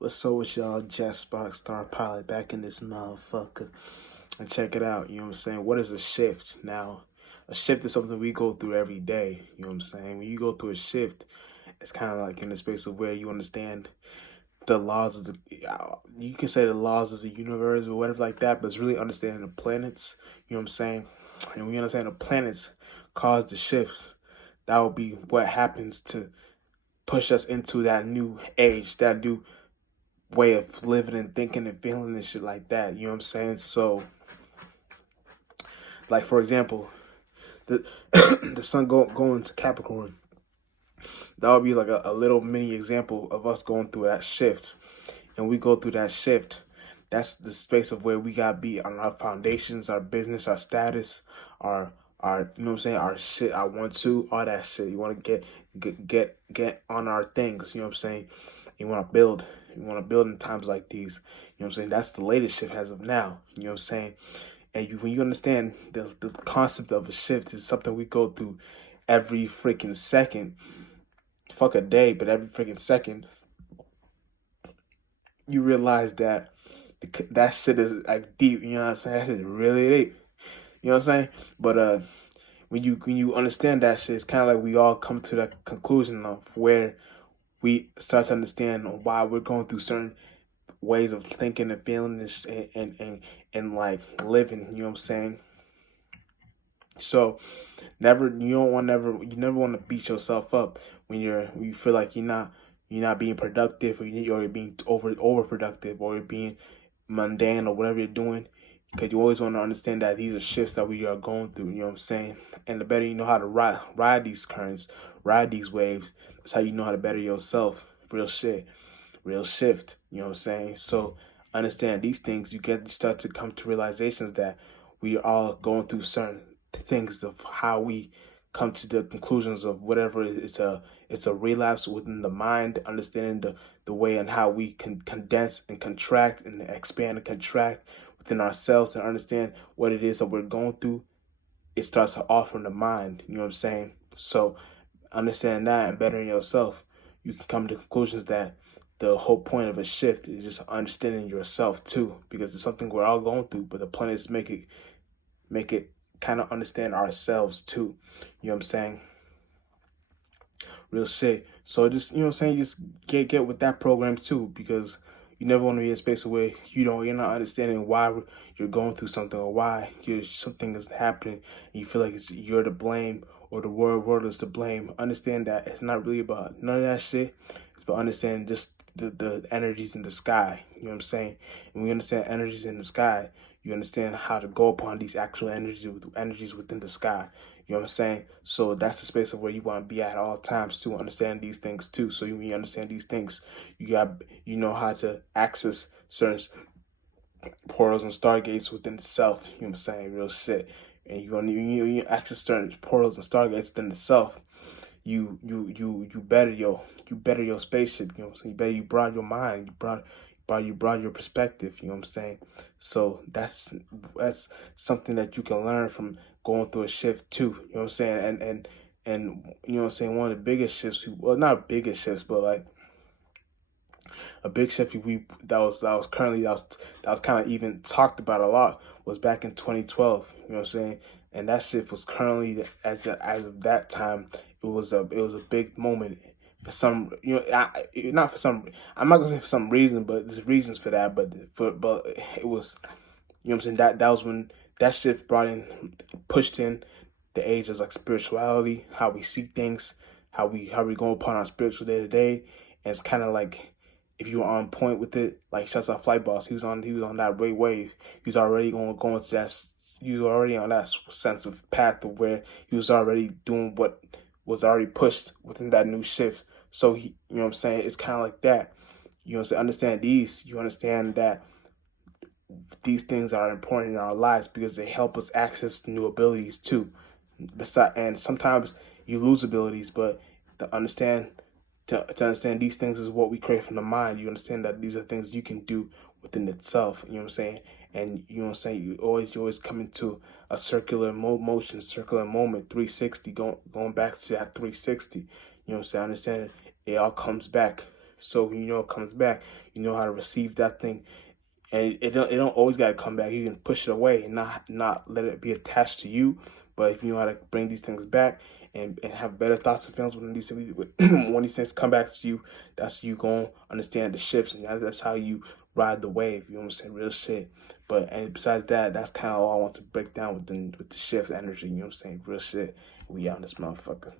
What's up with y'all? Jasper Star Pilot back in this motherfucker. And check it out, you know what I'm saying? What is a shift? Now, a shift is something we go through every day, you know what I'm saying? When you go through a shift, it's kind of like in the space of where you understand the laws of you can say the laws of the universe or whatever like that, but it's really understanding the planets, you know what I'm saying? And when you understand the planets cause the shifts, that will be what happens to push us into that new age, that new way of living and thinking and feeling and shit like that. You know what I'm saying? So, like for example, the the sun going to Capricorn. That would be like a little mini example of us going through that shift. And we go through that shift. That's the space of where we gotta be on our foundations, our business, our status, our you know what I'm saying, our shit, I want to, all that shit. You wanna get on our things, you know what I'm saying? You wanna build. You wanna build in times like these. You know what I'm saying? That's the latest shift as of now. You know what I'm saying? And when you understand the concept of a shift is something we go through every freaking second. Fuck a day, but every freaking second, you realize that that shit is like deep. You know what I'm saying? That shit is really deep. You know what I'm saying? But when you understand that shit, it's kind of like we all come to that conclusion of where we start to understand why we're going through certain ways of thinking and feeling and like living. You know what I'm saying? So you never want to beat yourself up when you feel like you're not being productive, or you're being overproductive, or you're being mundane, or whatever you're doing, because you always want to understand that these are shifts that we are going through. You know what I'm saying? And the better you know how to ride these currents, ride these waves, that's how you know how to better yourself. Real shit, real shift. You know what I'm saying? So understand these things. You start to come to realizations that we are all going through certain things of how we come to the conclusions of whatever it's a relapse within the mind, understanding the way and how we can condense and contract and expand and contract within ourselves and understand what it is that we're going through. It starts off from the mind. You know what I'm saying? So understand that and bettering yourself, you can come to conclusions that the whole point of a shift is just understanding yourself too, because it's something we're all going through, but the planets make it kind of understand ourselves too. You know what I'm saying? Real shit. So just, you know what I'm saying, just get with that program too, because you never want to be in a space where you're not understanding why you're going through something, or why something is happening and you feel like you're to blame, or the world is to blame. Understand that it's not really about none of that shit. It's about understanding just the energies in the sky. You know what I'm saying? And when you understand energies in the sky, you understand how to go upon these actual energies within the sky. You know what I'm saying? So that's the space of where you want to be at all times to understand these things too. So when you understand these things, you know how to access certain portals and stargates within itself. You know what I'm saying? Real shit. And you access certain portals and stargates within itself. You better your spaceship. You know what I'm saying? You broaden your mind. You brought your perspective. You know what I'm saying? So that's something that you can learn from going through a shift too. You know what I'm saying? And you know what I'm saying? One of the biggest shifts, well, not biggest shifts, but like a big shift that was kind of even talked about a lot was back in 2012. You know what I'm saying? And that shift was currently as of that time, it was a big moment for some, not for some, I'm not gonna say for some reason, but there's reasons for that. But it was, you know what I'm saying, that was when that shift pushed in the age of like spirituality, how we see things, how we go upon our spiritual day to day. And it's kind of like, if you were on point with it, like shouts out Flight Boss, he was on that wave. He was already going to that. He was already on that sense of path of where he was already doing what was already pushed within that new shift. So you know what I'm saying? It's kind of like that. You know what I'm saying? Understand these. You understand that these things are important in our lives because they help us access new abilities too. And sometimes you lose abilities, but to understand to understand these things is what we create from the mind. You understand that these are things you can do within itself. You know what I'm saying? And you know what I'm saying? You always come into a circular motion, circular moment, 360, going back to that 360. You know what I'm saying? I understand it all comes back. So you know it comes back, you know how to receive that thing, and it don't always gotta come back. You can push it away and not let it be attached to you. But if you know how to bring these things back and have better thoughts and feelings when these when these things come back to you, that's you gonna understand the shifts, and that's how you ride the wave. You know what I'm saying? Real shit. But and besides that, that's kind of all I want to break down with the shift energy. You know what I'm saying? Real shit. We out in this motherfucker.